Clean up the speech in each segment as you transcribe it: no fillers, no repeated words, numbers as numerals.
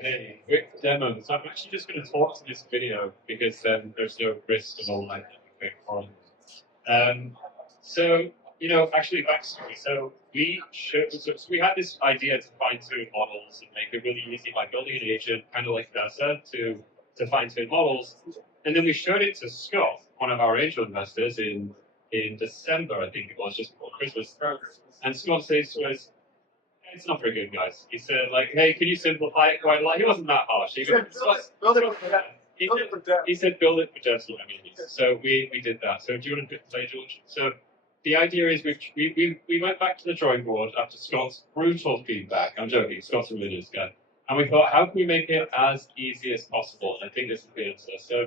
Hey, quick demo. So I'm actually just going to talk to this video because there's no risk of all like quick on. Um, so actually backstory. So we had this idea to fine-tune models and make it really easy by building an agent, kind of like Cursor, to fine-tune models. And then we showed it to Scott, one of our angel investors, in December, I think it was, just before Christmas. And Scott says to us, it's not very good, guys. He said, like, hey, can you simplify it quite a lot? He wasn't that harsh. He said, build it for dev. He said, build it for devs. So we did that. So do you want to play, George? So the idea is we went back to the drawing board after Scott's brutal feedback. I'm joking. Scott's a really nice guy. And we thought, how can we make it as easy as possible? And I think this is the answer. So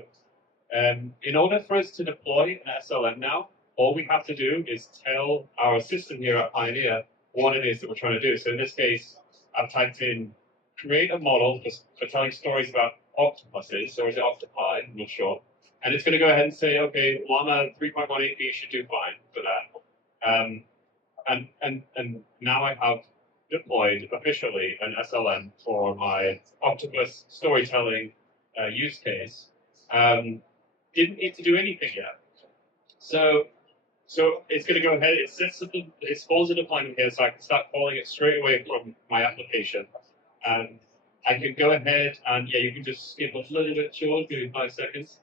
in order for us to deploy an SLM now, all we have to do is tell our system here at Pioneer what it is that we're trying to do. So in this case, I've typed in create a model for telling stories about octopuses, or is it octopi? I'm not sure. And it's going to go ahead and say, okay, Llama 3.18b should do fine for that. And now I have deployed officially an SLM for my octopus storytelling use case. Didn't need to do anything yet. So it's going to go ahead, it spawns a deployment here, so I can start calling it straight away from my application. I can go ahead and, yeah, you can just skip a little bit, George, give me 5 seconds.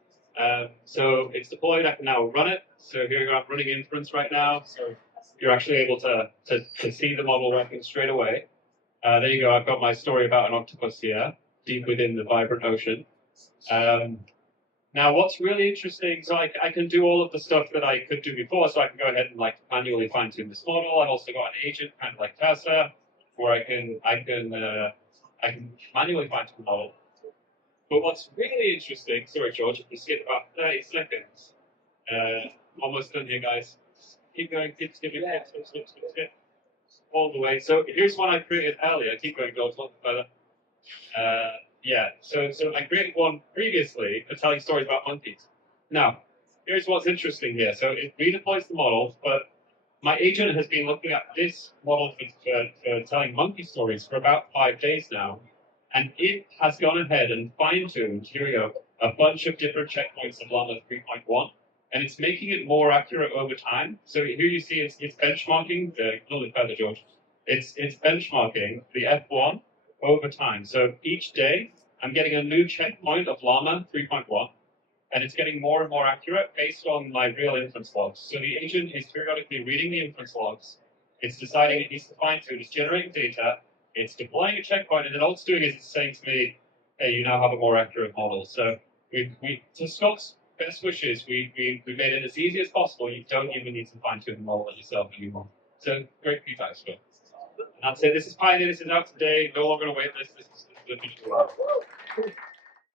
So it's deployed, I can now run it. So here we go, I'm running inference right now. So you're actually able to see the model working straight away. There you go, I've got my story about an octopus here, deep within the vibrant ocean. Now, what's really interesting, so I can do all of the stuff that I could do before, so I can go ahead and like manually fine-tune this model. I've also got an agent, kind of like Cursor, where I can manually fine-tune the model. But what's really interesting, sorry, George, if you skip about 30 seconds, almost done here, guys. Keep going, keep skipping, skip, all the way. So here's one I created earlier. Keep going, George, a little bit better. Yeah, so I created one previously for telling stories about monkeys. Now, here's what's interesting here. So it redeploys the model, but my agent has been looking at this model for telling monkey stories for about 5 days now, and it has gone ahead and fine-tuned, here we go, a bunch of different checkpoints of Llama 3.1, and it's making it more accurate over time. So here you see it's benchmarking, a little bit further, George. It's benchmarking the F1 over time. So each day, I'm getting a new checkpoint of Llama 3.1, and it's getting more and more accurate based on my real inference logs. So the agent is periodically reading the inference logs. It's deciding it needs to fine-tune. It's generating data. It's deploying a checkpoint, and then all it's doing is it's saying to me, hey, you now have a more accurate model. So to Scott's best wishes, we made it as easy as possible. You don't even need to fine-tune the model yourself anymore. So great feedback, Scott. And I'd say this is Pioneer, this is out today, no longer on a wait list, this is the official.